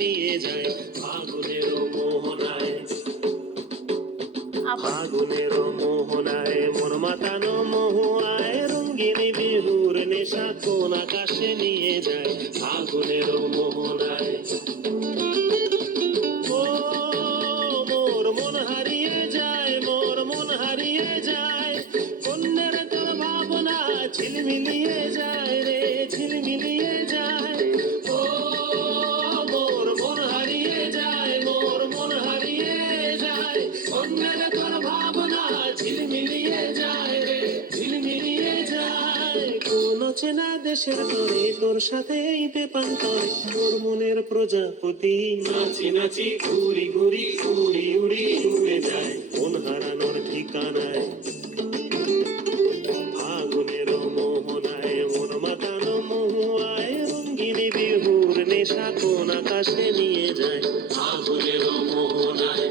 নিয়ে যায় ফাগুনের মোহনায়। ফাগুনের মোহনায় মন মাতানো মহুয়ায় রঙ্গিনী বিহুর নেশা কোন আকাশে নিয়ে যায় ফাগুনের মোহনায়। ও মোর মন হারিয়ে যায়, মোর মন হারিয়ে যায়, কন্যার তোর ভাবনা ঝিলমিলিয়ে যায় রে ঝিলমিলিয়ে যায়। ও মোর মন হারিয়ে যায়, মোর মন হারিয়ে যায়, কন্যার তোর ভাবনা ঝিলমিলিয়ে যায় রে ঝিলমিলিয়ে যায়। কোন চেনা দেশের তরে তোর সাথে ঈদে পান্তরে তোর মনের প্রজাপতি নাচি নাচি ঘুরি ঘুরি উড়ি উড়ি উড়ে যায় মন হারানোর ঠিকানায়। ফাগুনের মোহনায় মন মাতানো মহুয়ায় রঙ্গিনী বিহুর নেশা কোন আকাশে নিয়ে যায় ফাগুনের মোহনায়।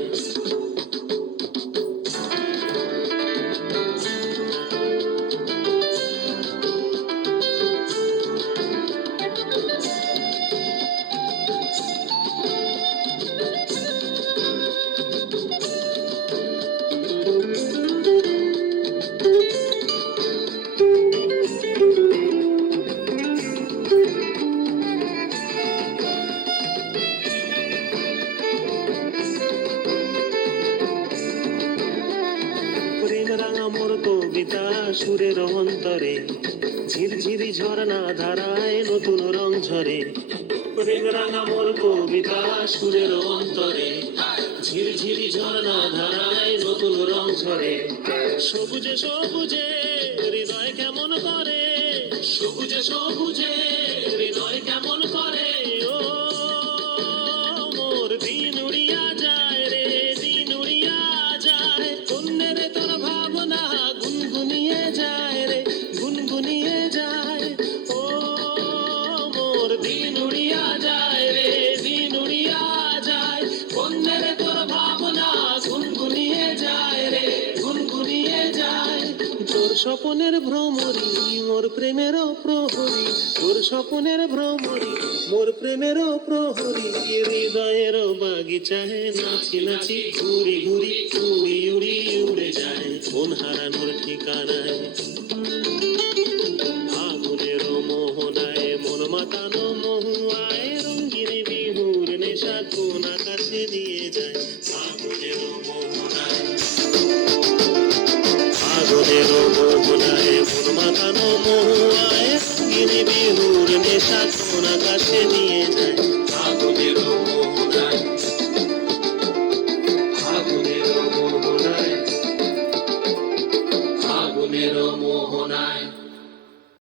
প্রেম রাঙা মোর কবিতা সুরের অন্তরে ঝিরঝিরি ঝর্ণা ধারায় নতুন রং ঝরে। প্রেম রাঙা মোর কবিতা সুরের অন্তরে ঝিরঝিরি ঝর্ণা ধারায় নতুন রং ঝরে। সবুজে সবুজে হৃদয় কেমন করে, সবুজে সবুজে হৃদয় কেমন করে। ও মোর দিন উড়িয়া যায় রে দিন উড়িয়া যায়, কন্যের তোর ভাবনা গুনগুনিয়ে যায় রে গুনগুনিয়ে যায়। ও মোর দিন উড়িয়া যায় রে দিন উড়িয়া যায়, কন্যের তোর ভাবনা গুনগুনিয়ে যায় রে গুনগুনিয়ে যায়। তোর স্বপনের ভ্রমরি মোর প্রেমেরও প্রহরী, তোর স্বপনের ভ্রমরি মোর প্রেমেরও প্রহরী। হৃদয়ের বাগিচায় নাচি নাচি ঘুরি ঘুরি উড়ি উড়ি উড়ে যায় মন হারানোর ঠিকানায়। ফাগুনের মোহনায় মন মাতানো মহুয়ায় রঙ্গিনী বিহুর নেশা কোন আকাশে নিয়ে যায় ফাগুনের মোহনায়। ফাগুনের মোহনায় মন মাতানো মহুয়ায় রঙ্গিনী বিহুর নেশা কোন আকাশে নিয়ে যায়।